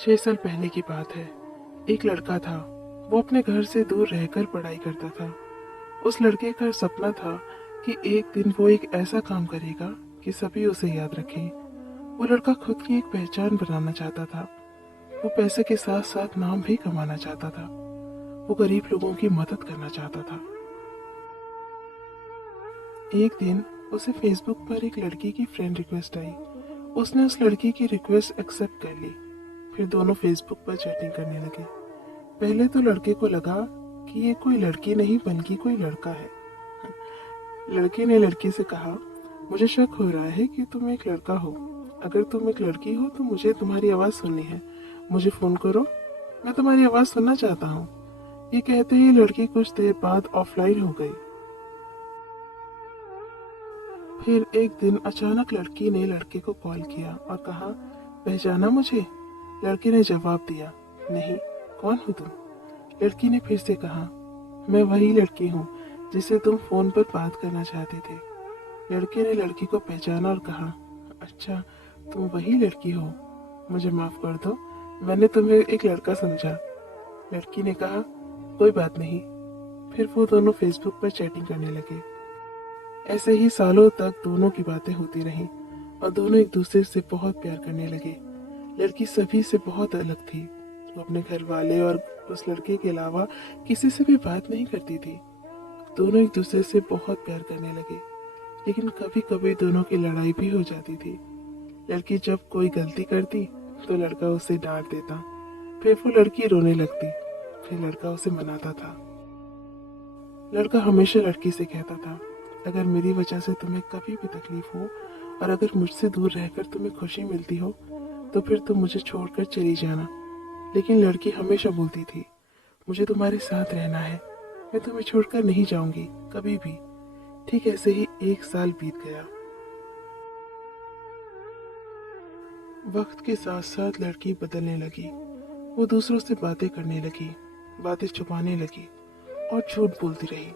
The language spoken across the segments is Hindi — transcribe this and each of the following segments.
6 साल पहले की बात है। एक लड़का था। वो अपने घर से दूर रहकर पढ़ाई करता था। उस लड़के का सपना था कि एक दिन वो एक ऐसा काम करेगा कि सभी उसे याद रखें। वो लड़का खुद की एक पहचान बनाना चाहता था। वो पैसे के साथ साथ नाम भी कमाना चाहता था। वो गरीब लोगों की मदद करना चाहता था। एक दिन उसे फेसबुक पर एक लड़की की फ्रेंड रिक्वेस्ट आई। उसने उस लड़की की रिक्वेस्ट एक्सेप्ट कर ली। फिर दोनों फेसबुक पर चैटिंग करने लगे। पहले तो लड़के को लगा कि ये कोई लड़की नहीं बल्कि कोई लड़का है। लड़के ने लड़की से कहा, मुझे शक हो रहा है कि तुम एक लड़का हो। अगर तुम एक लड़की हो तो मुझे तुम्हारी आवाज़ सुननी है। मुझे फ़ोन करो, मैं तुम्हारी आवाज़ सुनना चाहता हूँ। ये कहते ही लड़की कुछ देर बाद ऑफलाइन हो गई। फिर एक दिन अचानक लड़की ने लड़के को कॉल किया और कहा, पहचाना मुझे? लड़के ने जवाब दिया, नहीं, कौन हो तुम? लड़की ने फिर से कहा, मैं वही लड़की हूँ जिसे तुम फोन पर बात करना चाहते थे। लड़के ने लड़की को पहचाना और कहा, अच्छा, तुम वही लड़की हो। मुझे माफ कर दो, मैंने तुम्हें एक लड़का समझा। लड़की ने कहा, कोई बात नहीं। फिर वो दोनों फेसबुक पर चैटिंग करने लगे। ऐसे ही सालों तक दोनों की बातें होती रहीं और दोनों एक दूसरे से बहुत प्यार करने लगे। लड़की सभी से बहुत अलग थी। वो अपने घर वाले और उस लड़के के अलावा किसी से भी बात नहीं करती थी। दोनों एक दूसरे से बहुत प्यार करने लगे, लेकिन कभी कभी दोनों की लड़ाई भी हो जाती थी। लड़की जब कोई गलती करती तो लड़का उसे डांट देता। फिर वो लड़की रोने लगती। फिर लड़का उसे मनाता था। लड़का हमेशा लड़की से कहता था, अगर मेरी वजह से तुम्हें कभी भी तकलीफ हो और अगर मुझसे दूर रहकर तुम्हें खुशी मिलती हो तो फिर तुम मुझे छोड़कर चली जाना। लेकिन लड़की हमेशा बोलती थी, मुझे तुम्हारे साथ रहना है, मैं तुम्हें छोड़कर नहीं जाऊंगी कभी भी। ठीक ऐसे ही 1 साल बीत गया। वक्त के साथ साथ लड़की बदलने लगी। वो दूसरों से बातें करने लगी, बातें छुपाने लगी और झूठ बोलती रही।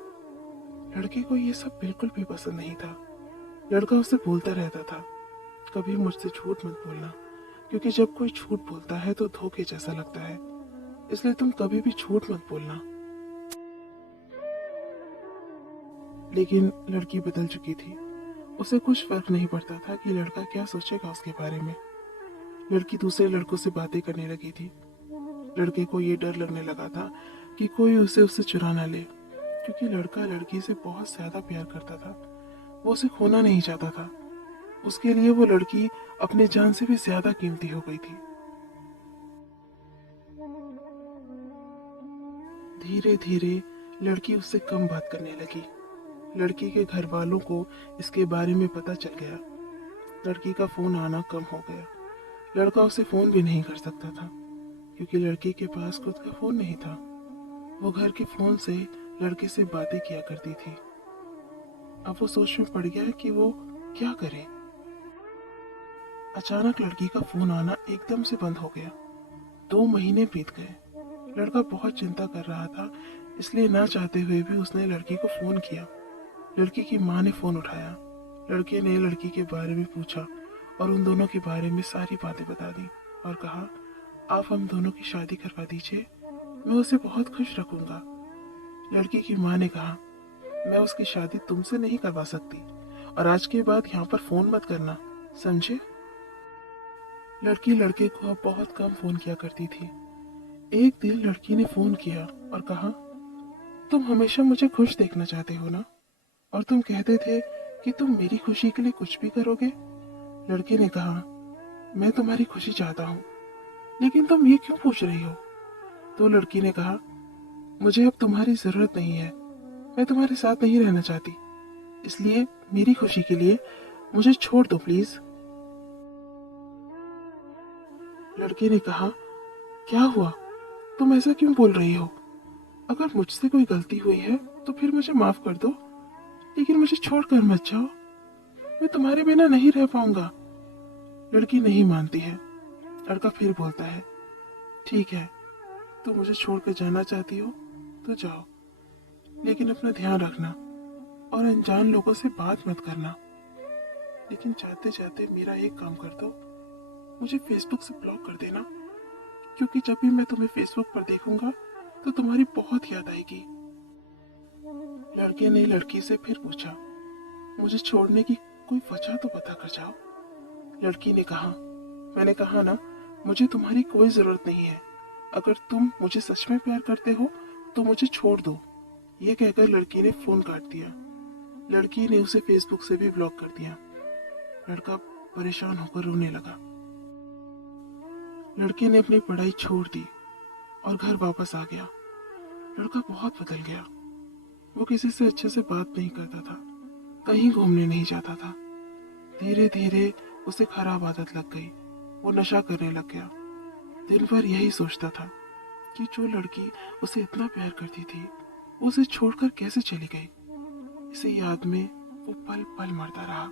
लड़के को ये सब बिल्कुल भी पसंद नहीं था। लड़का उसे बोलता रहता था, कभी मुझसे झूठ मत बोलना, क्योंकि जब कोई झूठ बोलता है तो धोखे जैसा लगता है, इसलिए तुम कभी भी झूठ मत बोलना। लेकिन लड़की बदल चुकी थी। उसे कुछ फर्क नहीं पड़ता था कि लड़का क्या सोचेगा उसके बारे में। लड़की दूसरे लड़कों से बातें करने लगी थी। लड़के को ये डर लगने लगा था कि कोई उसे उससे चुरा ना ले, क्योंकि लड़का लड़की से बहुत ज्यादा प्यार करता था। वो उसे खोना नहीं चाहता था। उसके लिए वो लड़की अपने जान से भी ज्यादा कीमती हो गई थी। धीरे धीरे लड़की उससे कम बात करने लगी। लड़की के घर वालों को इसके बारे में पता चल गया। लड़की का फोन आना कम हो गया। लड़का उसे फोन भी नहीं कर सकता था, क्योंकि लड़की के पास खुद का फोन नहीं था। वो घर के फोन से लड़के से बातें किया करती थी। अब वो सोच में पड़ गया कि वो क्या करे। अचानक लड़की का फोन आना एकदम से बंद हो गया। 2 महीने बीत गए। लड़का बहुत चिंता कर रहा था, इसलिए ना चाहते हुए भी उसने लड़की को फोन किया। लड़की की माँ ने फोन उठाया। लड़के ने लड़की के बारे में पूछा और उन दोनों के बारे में सारी बातें बता दी और कहा, आप हम दोनों की शादी करवा दीजिए, मैं उसे बहुत खुश रखूंगा। लड़की की माँ ने कहा, मैं उसकी शादी तुमसे नहीं करवा सकती और आज के बाद यहाँ पर फोन मत करना, समझे? लड़की लड़के को अब बहुत कम फोन किया करती थी। एक दिन लड़की ने फोन किया और कहा, तुम हमेशा मुझे खुश देखना चाहते हो ना, और तुम कहते थे कि तुम मेरी खुशी के लिए कुछ भी करोगे। लड़के ने कहा, मैं तुम्हारी खुशी चाहता हूँ, लेकिन तुम ये क्यों पूछ रही हो? तो लड़की ने कहा, मुझे अब तुम्हारी जरूरत नहीं है, मैं तुम्हारे साथ नहीं रहना चाहती, इसलिए मेरी खुशी के लिए मुझे छोड़ दो प्लीज। लड़के ने कहा, क्या हुआ? तुम ऐसा क्यों बोल रही हो? अगर मुझसे कोई गलती हुई है तो फिर मुझे माफ कर दो, लेकिन मुझे छोड़कर मत जाओ, मैं तुम्हारे बिना नहीं रह पाऊंगा। लड़की नहीं मानती है। लड़का फिर बोलता है, ठीक है, तुम मुझे छोड़कर जाना चाहती हो तो जाओ, लेकिन अपना ध्यान रखना और अनजान लोगों से बात मत करना। लेकिन जाते जाते मेरा एक काम कर दो, मुझे फेसबुक से ब्लॉक कर देना, क्योंकि जब भी मैं तुम्हें फेसबुक पर देखूंगा तो तुम्हारी बहुत याद आएगी। लड़के ने लड़की से फिर पूछा, मुझे छोड़ने की कोई वजह तो बता कर जाओ। लड़की ने कहा, मैंने कहा ना, मुझे तुम्हारी कोई जरूरत नहीं है। अगर तुम मुझे सच में प्यार करते हो तो मुझे छोड़ दो। ये कहकर लड़की ने फोन काट दिया। लड़की ने उसे फेसबुक से भी ब्लॉक कर दिया। लड़का परेशान होकर रोने लगा। लड़के ने अपनी पढ़ाई छोड़ दी और घर वापस आ गया। लड़का बहुत बदल गया। वो किसी से अच्छे से बात नहीं करता था, कहीं घूमने नहीं जाता था। धीरे धीरे उसे खराब आदत लग गई। वो नशा करने लग गया। दिन भर यही सोचता था कि जो लड़की उसे इतना प्यार करती थी वो उसे छोड़कर कैसे चली गई। इसे याद में वो पल पल मरता रहा।